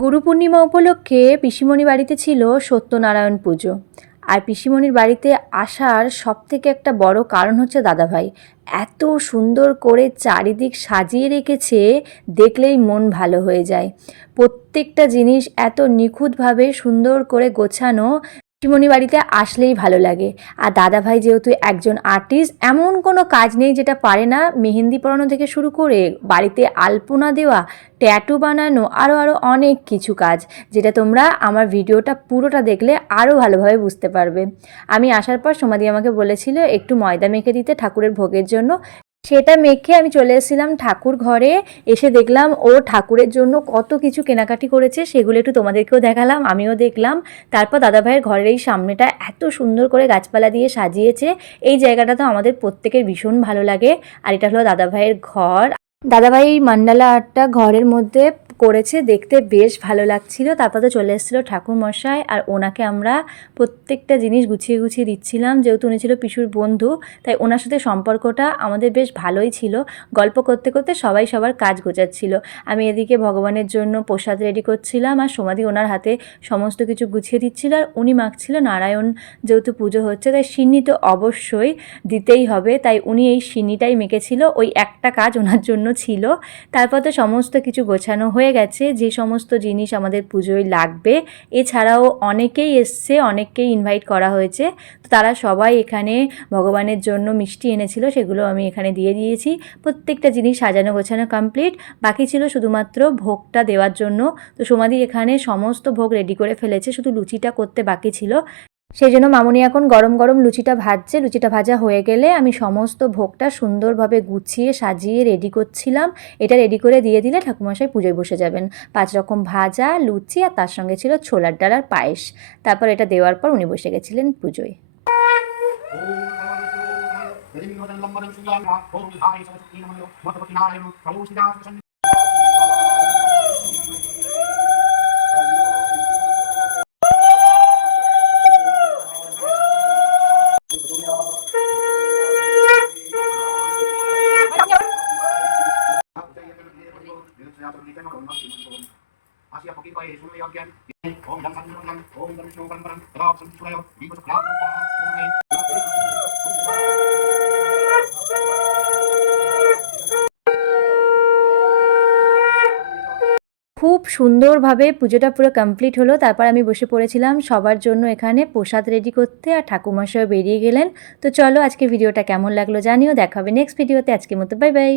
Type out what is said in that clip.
গুরু পূর্ণিমা উপলক্ষে পিসিমণি বাড়িতে ছিল সত্যনারায়ণ পুজো। আর পিসিমণির বাড়িতে আসার সবথেকে একটা বড় কারণ হচ্ছে দাদাভাই। এত সুন্দর করে চারিদিক সাজিয়ে রেখেছে, দেখলেই মন ভালো হয়ে যায়। প্রত্যেকটা জিনিস এত নিখুঁতভাবে সুন্দর করে গোছানো, পিসিমণি বাড়িতে আসলেই ভালো লাগে। আর দাদাভাই যেহেতু একজন আর্টিস্ট, এমন কোনো কাজ নেই যেটা পারে না। মেহেন্দি পরানো থেকে শুরু করে বাড়িতে আলপনা দেওয়া, ট্যাটু বানানো, আরও অনেক কিছু কাজ, যেটা তোমরা আমার ভিডিওটা পুরোটা দেখলে আরও ভালোভাবে বুঝতে পারবে। আমি আসার পর সোমাদি আমাকে বলেছিল একটু ময়দা মেখে দিতে ঠাকুরের ভোগের জন্য। সেটা মেখে আমি চলে এসেছিলাম ঠাকুর ঘরে। এসে দেখলাম ও ঠাকুরের জন্য কত কিছু কেনাকাটি করেছে, সেগুলো একটু তোমাদেরকেও দেখালাম, আমিও দেখলাম। তারপর দাদাভাইয়ের ঘরের এই সামনেটা এত সুন্দর করে গাছপালা দিয়ে সাজিয়েছে। এই জায়গাটা তো আমাদের প্রত্যেকের ভীষণ ভালো লাগে। আর এটা হলো দাদাভাইয়ের ঘর। দাদাভাই এই মান্ডালা আর্টটা ঘরের মধ্যে করেছে, দেখতে বেশ ভালো লাগছিল। তারপর তো চলে এসেছিলো ঠাকুরমশাই, আর ওনাকে আমরা প্রত্যেকটা জিনিস গুছিয়ে গুছিয়ে দিচ্ছিলাম। যেহেতু উনি ছিল পিসুর বন্ধু, তাই ওনার সাথে সম্পর্কটা আমাদের বেশ ভালোই ছিল। গল্প করতে করতে সবাই সবার কাজ গোছাচ্ছিল। আমি এদিকে ভগবানের জন্য প্রসাদ রেডি করছিলাম, আর সোমাদি ওনার হাতে সমস্ত কিছু গুছিয়ে দিচ্ছিল। আর উনি মাখছিল নারায়ণ, যেহেতু পুজো হচ্ছে তাই সিন্নি তো অবশ্যই দিতেই হবে, তাই উনি এই সিন্নিটাই মেখেছিল। ওই একটা কাজ ওনার জন্য ছিল। তারপর তো সমস্ত কিছু গোছানো হয়ে গেছে, যে সমস্ত জিনিস আমাদের পুজোয় লাগবে। এছাড়াও অনেকেই এসছে, অনেককেই ইনভাইট করা হয়েছে, তো তারা সবাই এখানে ভগবানের জন্য মিষ্টি এনেছিল, সেগুলো আমি এখানে দিয়ে দিয়েছি। প্রত্যেকটা জিনিস সাজানো গোছানো কমপ্লিট, বাকি ছিল শুধুমাত্র ভোগটা দেওয়ার জন্য। তো সোমাদি এখানে সমস্ত ভোগ রেডি করে ফেলেছে, শুধু লুচিটা করতে বাকি ছিল। সেই জন্য মামুনি এখন গরম গরম লুচিটা ভাজছে। লুচিটা ভাজা হয়ে গেলে আমি সমস্ত ভোগটা সুন্দরভাবে গুছিয়ে সাজিয়ে রেডি করছিলাম। এটা রেডি করে দিয়ে দিলে ঠাকুমশাই পুজোয় বসে যাবেন। 5 রকম ভাজা, লুচি, আর তার সঙ্গে ছিল ছোলার ডাল আর পায়েস। তারপর এটা দেওয়ার পর উনি বসে গেছিলেন পুজোয়। খুব সুন্দরভাবে পুজোটা পুরো কমপ্লিট হলো। তারপর আমি বসে পড়েছিলাম সবার জন্য এখানে প্রসাদ রেডি করতে, আর ঠাকুরমশাইও বেরিয়ে গেলেন। তো চলো, আজকে ভিডিওটা কেমন লাগলো জানিও। দেখা হবে নেক্সট ভিডিওতে। আজকের মতো বাই বাই।